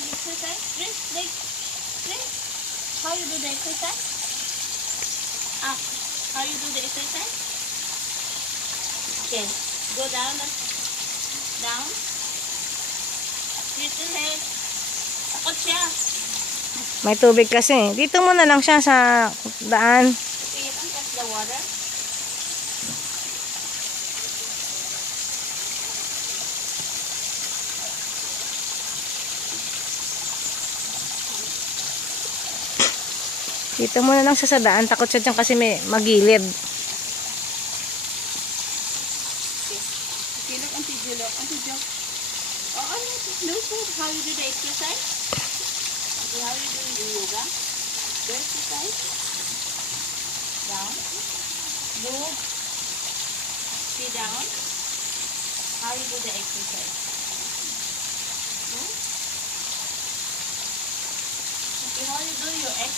the exercise? Chris, like, Chris, how you do the exercise? Up. How you do the exercise? Okay. Go down. Down. Straight ahead. Takot siya. May tubig kasi. Dito muna lang siya sa daan. Okay, you can touch the water. Dito muna lang siya sa daan. Takot siya dyan kasi may magilid. Okay. Okay, look, Auntie Jo, look. Auntie Jo. Oh, look, how you do the exercise? Okay, how you do the yoga? The exercise. Down. Move. Stay down. How you do the exercise? Okay, how you do your exercise?